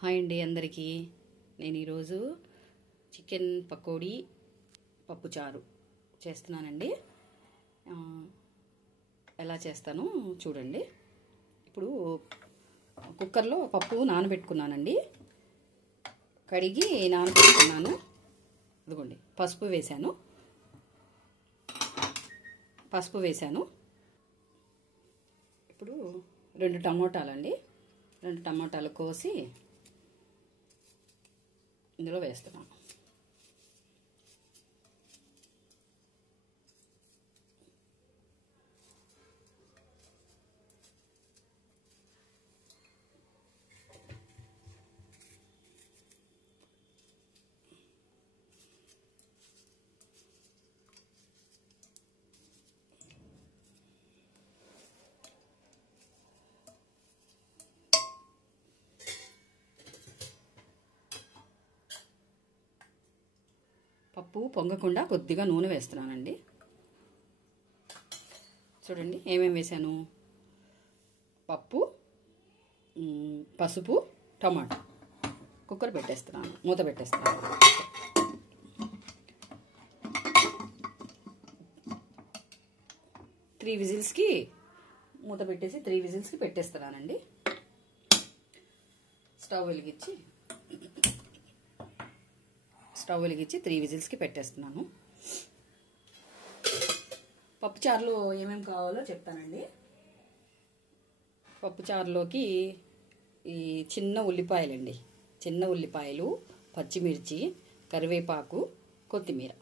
Hi అండి అందరికీ. నేను ఈరోజు చికెన్ పకోడీ పప్పుచారు చేస్తున్నానండి. ఎలా చేస్తానో చూడండి. ఇప్పుడు కుక్కర్లో పప్పు నానబెట్టుకున్నానండి. కడిగి నానబెట్టుకున్నాను. ఇదిగోండి పసుపు వేసాను. ఇప్పుడు 2 టమోటాలండి. 2 టమాటాలు కోసి ఇందులో వేస్తున్నాను. పప్పు పొంగకుండా కొద్దిగా నూనె వేస్తున్నానండి. చూడండి ఏమేమి వేసాను: పప్పు, పసుపు, టమాటా. కుక్కర్ పెట్టేస్తున్నాను, మూత పెట్టేస్తున్నాను. 3 విజిల్స్కి మూత పెట్టేసి 3 విజిల్స్కి పెట్టేస్తున్నానండి. స్టవ్ వెలిగించి 3 విజిల్స్కి పెట్టేస్తున్నాను. పప్పుచారులో ఏమేమి కావాలో చెప్తానండి. పప్పుచారులోకి ఈ చిన్న ఉల్లిపాయలు, పచ్చిమిర్చి, కరివేపాకు, కొత్తిమీర.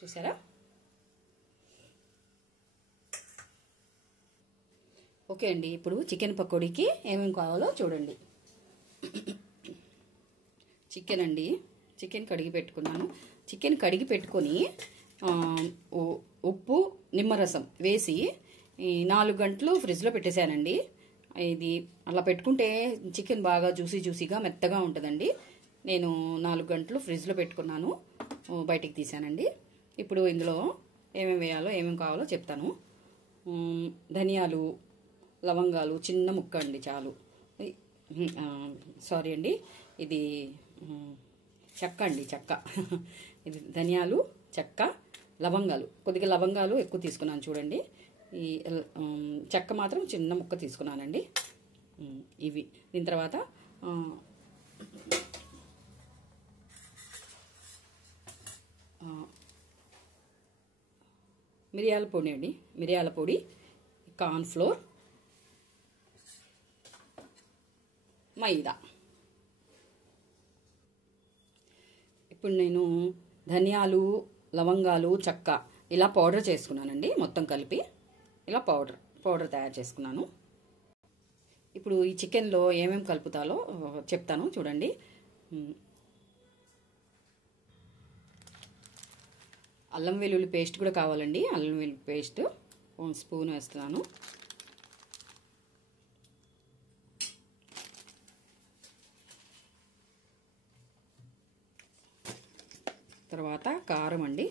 చూసారా? ఓకే అండి. ఇప్పుడు చికెన్ పకోడీకి ఏమేమి కావాలో చూడండి. చికెన్ కడిగి పెట్టుకున్నాను. చికెన్ కడిగి పెట్టుకొని ఉప్పు, నిమ్మరసం వేసి 4 గంటలు ఫ్రిడ్జ్లో పెట్టేశానండి. ఇది అలా పెట్టుకుంటే చికెన్ బాగా జ్యూసీగా మెత్తగా ఉంటుందండి. నేను 4 గంటలు ఫ్రిడ్జ్లో పెట్టుకున్నాను, బయటికి తీసానండి. ఇప్పుడు ఇందులో ఏమేమి కావాలో చెప్తాను. ధనియాలు, లవంగాలు చిన్న ముక్క అండి, చాలు. సారీ అండి, ఇది చెక్క అండి, చెక్క. ఇది ధనియాలు, చెక్క, లవంగాలు. కొద్దిగా లవంగాలు ఎక్కువ తీసుకున్నాను చూడండి. ఈ చెక్క మాత్రం చిన్న ముక్క తీసుకున్నానండి. ఇవి దీని తర్వాత మిరియాల పొడి, కార్న్ఫ్లోర్, మైదా. ఇప్పుడు నేను ధనియాలు, లవంగాలు, చెక్క ఇలా పౌడర్ చేసుకున్నానండి. మొత్తం కలిపి ఇలా పౌడర్ తయారు చేసుకున్నాను. ఇప్పుడు ఈ చికెన్లో ఏమేమి కలుపుతాలో చెప్తాను చూడండి. అల్లం వెల్లుల్లి పేస్ట్ కూడా కావాలండి. అల్లం వెల్లుల్లి పేస్ట్ 1 స్పూన్ వేస్తున్నాను. తర్వాత కారం అండి.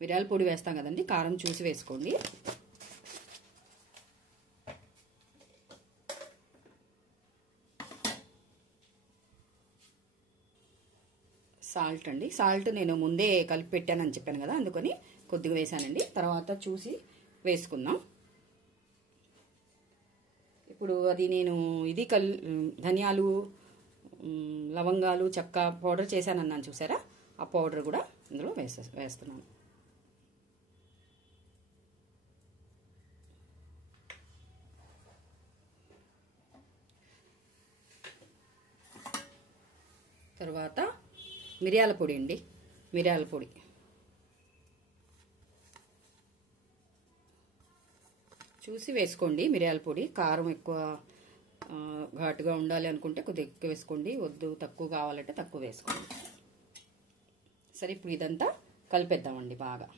మిరియాల పొడి వేస్తాం కదండి, కారం చూసి వేసుకోండి. సాల్ట్ అండి. సాల్ట్ నేను ముందే కలిపి పెట్టానని చెప్పాను కదా, అందుకని కొద్దిగా వేసానండి. తర్వాత చూసి వేసుకుందాం. ఇప్పుడు అది నేను ధనియాలు, లవంగాలు, చెక్క పౌడర్ చేశానన్నాను చూసారా, ఆ పౌడర్ కూడా ఇందులో వేస్తున్నాను. తర్వాత మిరియాల పొడి అండి. చూసి వేసుకోండి మిరియాల పొడి. కారం ఎక్కువ ఘాటుగా ఉండాలి అనుకుంటే కొద్దిగా ఎక్కువ వేసుకోండి, వద్దు తక్కువ కావాలంటే తక్కువ వేసుకోండి. సరే, ఇప్పుడు ఇదంతా కలిపేద్దామండి బాగా.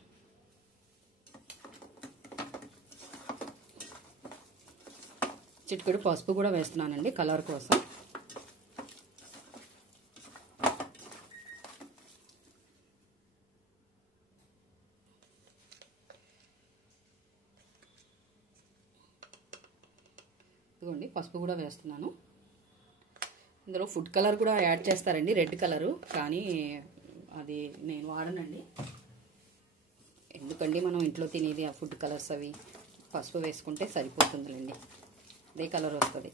చిటికెడు పసుపు కూడా వేస్తున్నానండి కలర్ కోసం. ఇదిగోండి పసుపు కూడా వేస్తున్నాను. ఇందులో ఫుడ్ కలర్ కూడా యాడ్ చేస్తారండి, రెడ్ కలరు, కానీ అది నేను వాడనండి. ఎందుకండి మనం ఇంట్లో తినేది ఆ ఫుడ్ కలర్స్ అవి. పసుపు వేసుకుంటే సరిపోతుందిలేండి, అదే కలర్ వస్తుంది.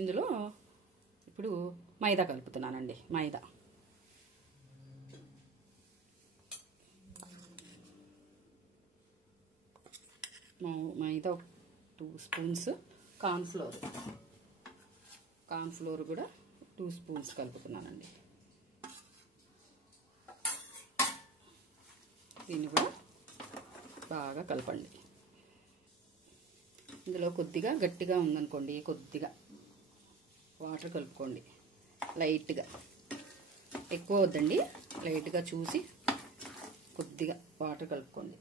ఇందులో ఇప్పుడు మైదా కలుపుతున్నానండి. మైదా మైదా 2 స్పూన్స్, కార్న్ఫ్లోర్ కూడా 2 స్పూన్స్ కలుపుతున్నానండి. దీన్ని కూడా బాగా కలపండి. ఇందులో కొద్దిగా గట్టిగా ఉందనుకోండి, కొద్దిగా వాటర్ కలుపుకోండి, లైట్గా, ఎక్కువ వద్దండి, లైట్గా చూసి కొద్దిగా వాటర్ కలుపుకోండి.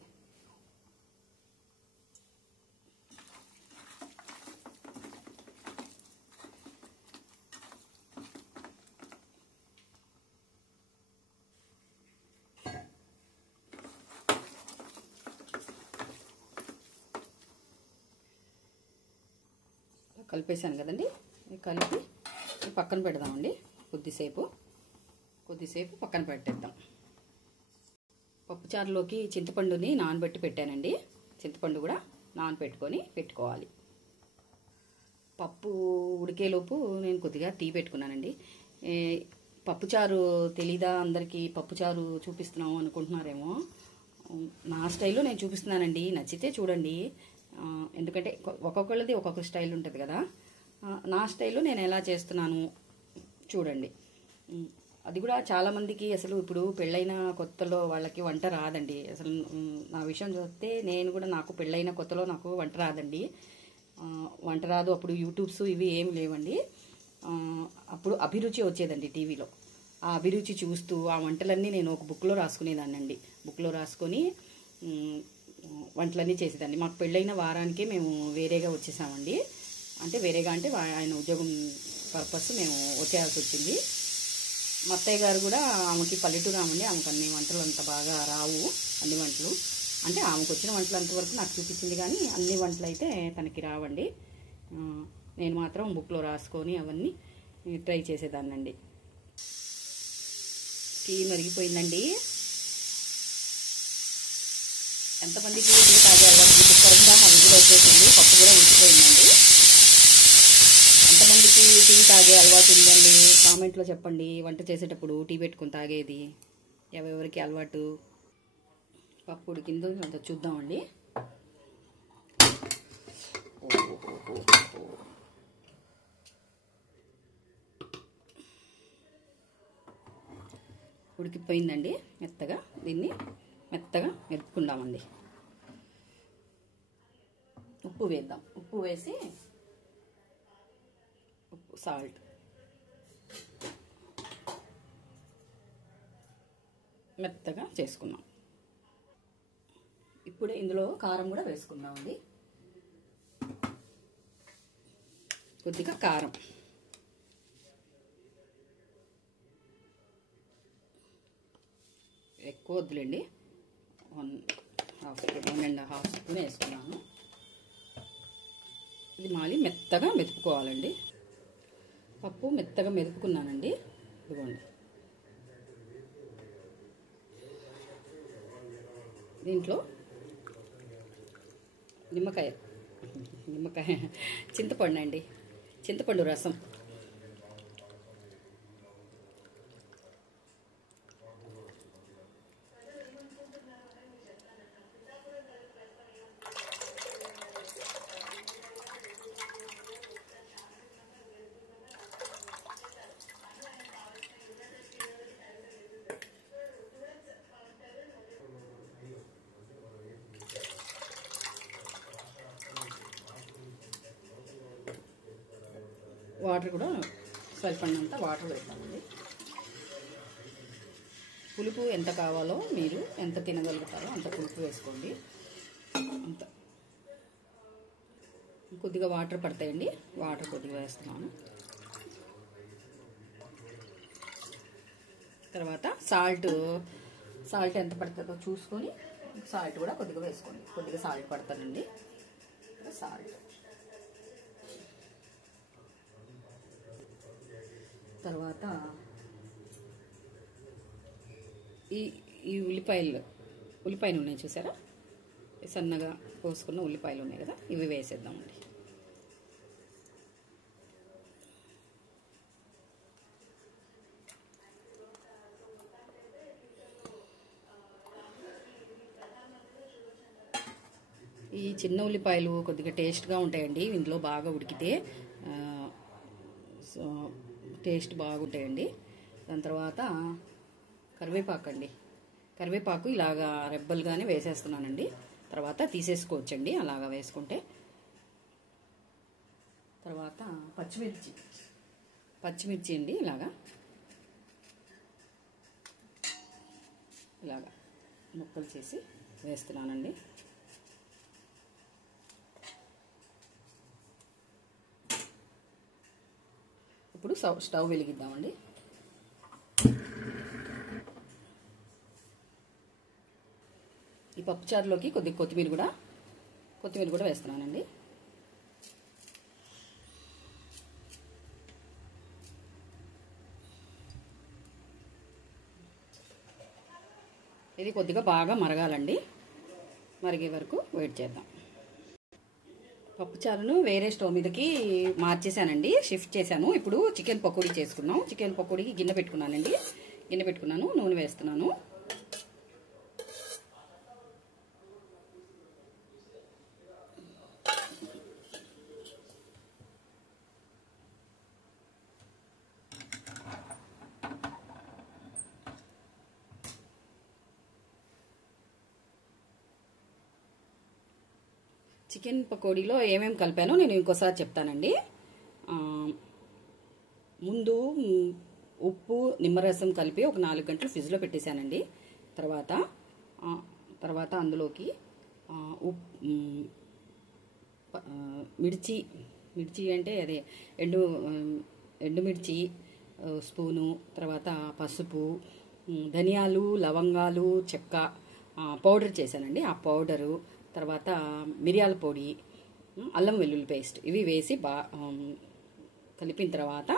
కలిపేసాను కదండి, కలిపి పక్కన పెడదామండి. కొద్దిసేపు పక్కన పెట్టేద్దాం. పప్పుచారులోకి చింతపండుని నానబెట్టి పెట్టానండి. చింతపండు కూడా నానబెట్టుకొని పెట్టుకోవాలి. పప్పు ఉడికేలోపు నేను కొద్దిగా టీ పెట్టుకున్నానండి. పప్పుచారు తెలీదా అందరికీ? పప్పుచారు చూపిస్తున్నాము అనుకుంటున్నారేమో. నా స్టైల్లో నేను చూపిస్తున్నానండి, నచ్చితే చూడండి. ఎందుకంటే ఒక్కొక్కళ్ళది ఒక్కొక్క స్టైల్ ఉంటుంది కదా. నా స్టైల్లో నేను ఎలా చేస్తున్నాను చూడండి. అది కూడా చాలామందికి అసలు ఇప్పుడు పెళ్ళైన కొత్తలో వాళ్ళకి వంట రాదండి. అసలు నా విషయం చూస్తే నేను కూడా, నాకు పెళ్ళైన కొత్తలో నాకు వంట రాదండి. వంట రాదు. అప్పుడు యూట్యూబ్స్ ఇవి ఏమి లేవండి. అప్పుడు అభిరుచి వచ్చేదండి టీవీలో. ఆ అభిరుచి చూస్తూ ఆ వంటలన్నీ నేను ఒక బుక్లో రాసుకునేదాన్నండి. బుక్లో రాసుకొని వంటలన్నీ చేసేదాన్ని. మాకు పెళ్ళైన వారానికే మేము వేరేగా వచ్చేసామండి. అంటే వేరేగా అంటే ఆయన ఉద్యోగం పర్పస్ మేము వచ్చేయాల్సి వచ్చింది. మా అత్తయ్య గారు కూడా, ఆమెకి పల్లెటూరు ఆమండి, ఆమెకు అన్ని వంటలు అంత బాగా రావు. అన్ని వంటలు అంటే ఆమెకు వచ్చిన వంటలు అంతవరకు నాకు చూపించింది, కానీ అన్ని వంటలు అయితే తనకి రావండి. నేను మాత్రం బుక్లో రాసుకొని అవన్నీ ట్రై చేసేదాన్నండి. టీ మరిగిపోయిందండి. ఎంతమందికి టీ తాగే అలవాటు? కుక్కరంగా అవి కూడా వచ్చేసింది, పప్పు కూడా ఉడికిపోయిందండి. ఎంతమందికి టీ తాగే అలవాటు ఉందండి? కామెంట్లో చెప్పండి. వంట చేసేటప్పుడు టీ పెట్టుకొని తాగేది ఎవరెవరికి అలవాటు? పప్పు ఉడికిందో అంత చూద్దామండి. ఉడికిపోయిందండి మెత్తగా. దీన్ని మెత్తగా మెరుపుకుందామండి. ఉప్పు వేద్దాం. ఉప్పు వేసి, ఉప్పు, సాల్ట్, మెత్తగా చేసుకున్నాం. ఇప్పుడే ఇందులో కారం కూడా వేసుకుందామండి. కొద్దిగా కారం, ఎక్కువ వద్దులేండి, 1.5 స్పూన్ వేసుకున్నాను. ఇది మళ్ళీ మెత్తగా మెతుపుకోవాలండి. పప్పు మెత్తగా మెతుపుకున్నానండి. ఇదిగోండి. దీంట్లో నిమ్మకాయ చింతపండు అండి, చింతపండు రసం, వాటర్ కూడా సరిపడినంత వాటర్ వేస్తామండి. పులుపు ఎంత కావాలో, మీరు ఎంత తినగలుగుతారో అంత పులుపు వేసుకోండి. అంత కొద్దిగా వాటర్ పడతాయండి, వాటర్ కొద్దిగా వేస్తున్నాను. తర్వాత సాల్ట్ ఎంత పడుతుందో చూసుకొని సాల్ట్ కూడా కొద్దిగా వేసుకోండి. కొద్దిగా సాల్ట్ పడతానండి. సాల్ట్ తర్వాత ఈ ఉల్లిపాయలు ఉన్నాయి చూసారా, సన్నగా కోసుకున్న ఉల్లిపాయలు ఉన్నాయి కదా, ఇవి వేసేద్దామండి. ఈ చిన్న ఉల్లిపాయలు కొద్దిగా టేస్ట్గా ఉంటాయండి, ఇందులో బాగా ఉడికితే సో టేస్ట్ బాగుంటాయండి. దాని తర్వాత కరివేపాకు ఇలాగా రెబ్బలుగానే వేసేస్తున్నానండి. తర్వాత తీసేసుకోవచ్చండి అలాగా వేసుకుంటే. తర్వాత పచ్చిమిర్చి అండి, ఇలాగా ముక్కలు చేసి వేస్తున్నానండి. ఇప్పుడు స్టవ్ వెలిగిద్దామండి. ఈ పప్పుచారులోకి కొద్దిగా కొత్తిమీర కూడా వేస్తున్నానండి. ఇది కొద్దిగా బాగా మరగాలండి, మరిగే వరకు వెయిట్ చేద్దాం. పప్పుచారును వేరే స్టవ్ మీదకి మార్చేసానండి, షిఫ్ట్ చేశాను. ఇప్పుడు చికెన్ పకోడీ చేసుకున్నాం. చికెన్ పకోడీకి గిన్నె పెట్టుకున్నాను, నూనె వేస్తున్నాను. చికెన్ పకోడీలో ఏమేమి కలిపానో నేను ఇంకోసారి చెప్తానండి. ముందు ఉప్పు నిమ్మరసం కలిపి ఒక 4 గంటలు ఫ్రిడ్జ్లో పెట్టేశానండి. తర్వాత అందులోకి మిర్చి అంటే అదే ఎండుమిర్చి స్పూను, తర్వాత పసుపు, ధనియాలు, లవంగాలు, చెక్క పౌడర్ చేశానండి. ఆ పౌడరు, తర్వాత మిరియాల పొడి, అల్లం వెల్లుల్లి పేస్ట్ ఇవి వేసి కలిపిన తర్వాత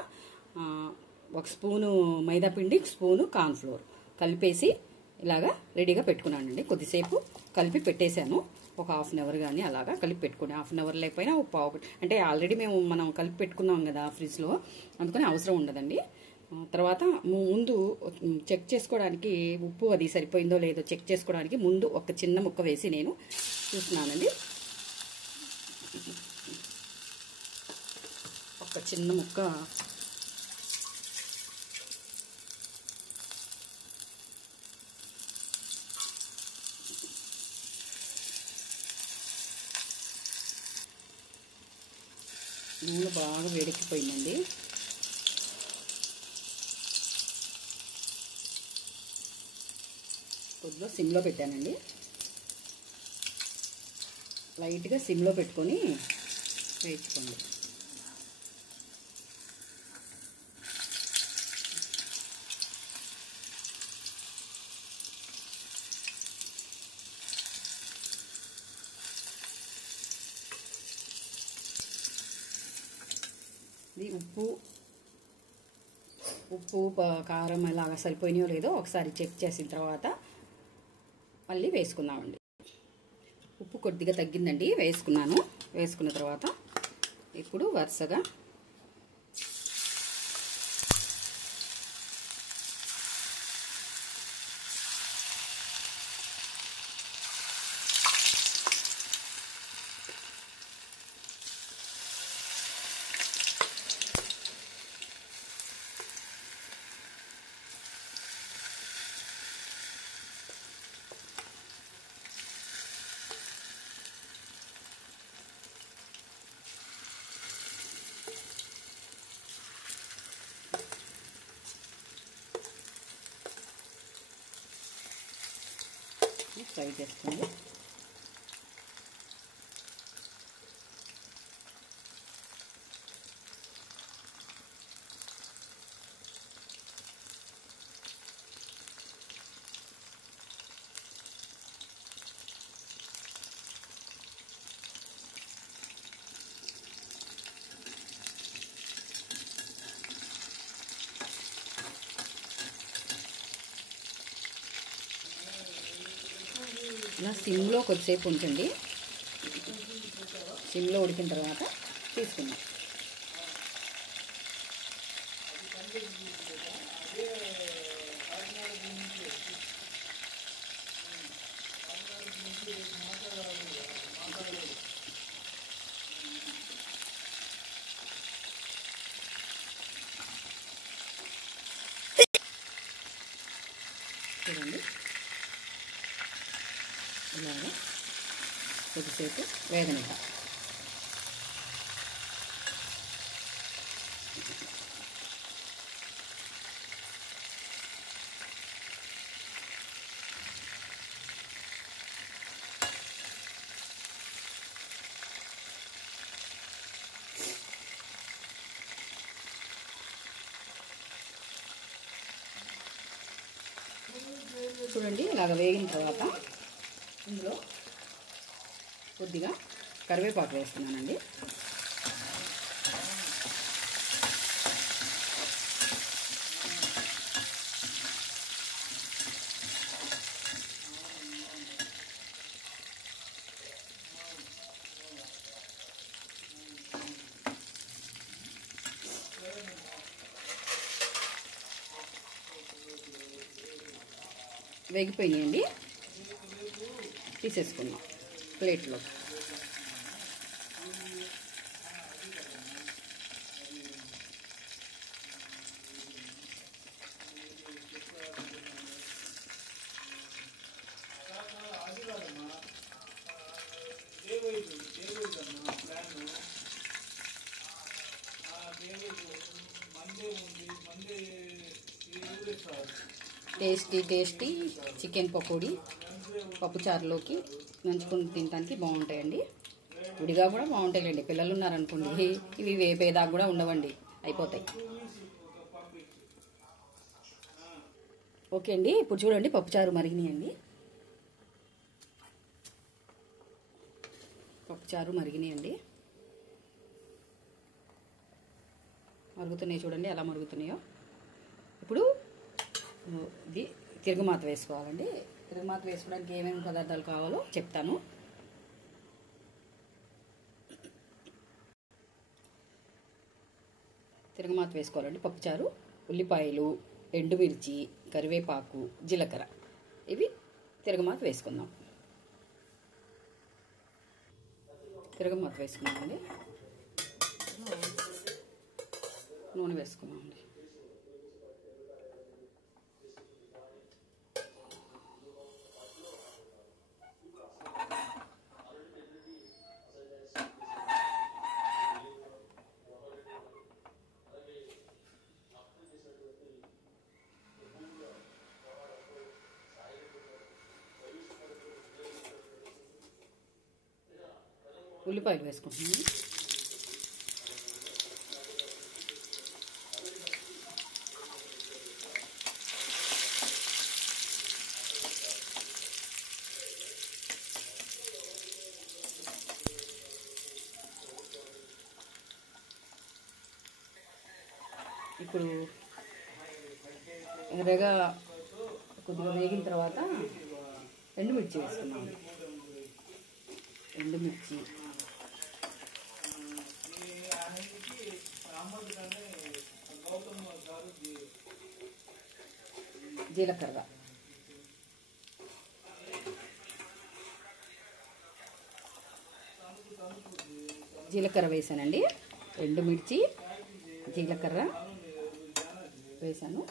1 స్పూను మైదాపిండి, స్పూను కార్న్ఫ్లోర్ కలిపేసి ఇలాగా రెడీగా పెట్టుకున్నానండి. కొద్దిసేపు కలిపి పెట్టేశాను, ఒక హాఫ్ అన్ అవర్ కానీ అలాగా కలిపి పెట్టుకుని, హాఫ్ అన్ అవర్ లేకపోయినా ఒక పావు, అంటే ఆల్రెడీ మనం కలిపి పెట్టుకున్నాం కదా ఫ్రిడ్జ్లో, అందుకని అవసరం ఉండదండి. తర్వాత ముందు చెక్ చేసుకోవడానికి ఉప్పు అది సరిపోయిందో లేదో చెక్ చేసుకోవడానికి ముందు ఒక చిన్న ముక్క వేసి నేను చూస్తున్నానండి. ఒక చిన్న ముక్క నూనె బాగా వేడెక్కిపోయిందండి. కొద్దిగా సిమ్లో పెట్టానండి, లైట్గా సిమ్లో పెట్టుకొని వేయించుకోండి. ఇది ఉప్పు కారం ఇలాగా సరిపోయినాయో లేదో ఒకసారి చెక్ చేసిన తర్వాత మళ్ళీ వేసుకుందామండి. ఉప్పు కొద్దిగా తగ్గిందండి, వేసుకున్న తర్వాత ఇప్పుడు వరుసగా ఫ్రై చేసుకోండి. ఇలా సిమ్లో కొద్దిసేపు ఉంచండి. సిమ్లో ఉడికిన తర్వాత తీసుకుందాం. చూడండి, ఇలాగా కొద్దిసేపు వేగనిద్దాం. చూడండి, ఇలాగ వేగిన తర్వాత ఇందులో కొద్దిగా కరివేపాకు వేస్తున్నానండి. వేగిపోయినాయండి, తీసేసుకుందాం ప్లేట్లో. టేస్టీ చికెన్ పకోడీ పప్పుచారులోకి నంచుకొని తినడానికి బాగుంటాయండి. విడిగా కూడా బాగుంటాయండి. పిల్లలు ఉన్నారనుకోండి, ఇవి వేపేదాకా కూడా ఉండవండి, అయిపోతాయి. ఓకే అండి, ఇప్పుడు చూడండి పప్పుచారు మరిగినాయండి. పప్పుచారు మరిగినాయండి, మరుగుతున్నాయి. చూడండి ఎలా మరుగుతున్నాయో. ఇప్పుడు ఇది తిరుగుమాత వేసుకోవాలండి. తిరుగుమాత వేసుకోవడానికి ఏమేమి పదార్థాలు కావాలో చెప్తాను. తిరుగుమాత వేసుకోవాలండి. పప్పుచారు, ఉల్లిపాయలు, ఎండుమిర్చి, కరివేపాకు, జీలకర్ర, ఇవి తిరుగుమాత వేసుకుందాం. తిరుగుమాత వేసుకున్నామండి. నూనె వేసుకున్నామండి. ఉల్లిపాయలు వేసుకుంటున్నాను. ఇప్పుడు ఎర్రగా కొద్దిగా వేగిన తర్వాత ఎండుమిర్చి వేసుకున్నాము. ఎండుమిర్చి, జీలకర్ర, జీలకర్ర వేసానండి. ఎండుమిర్చి, జీలకర్ర వేసాను.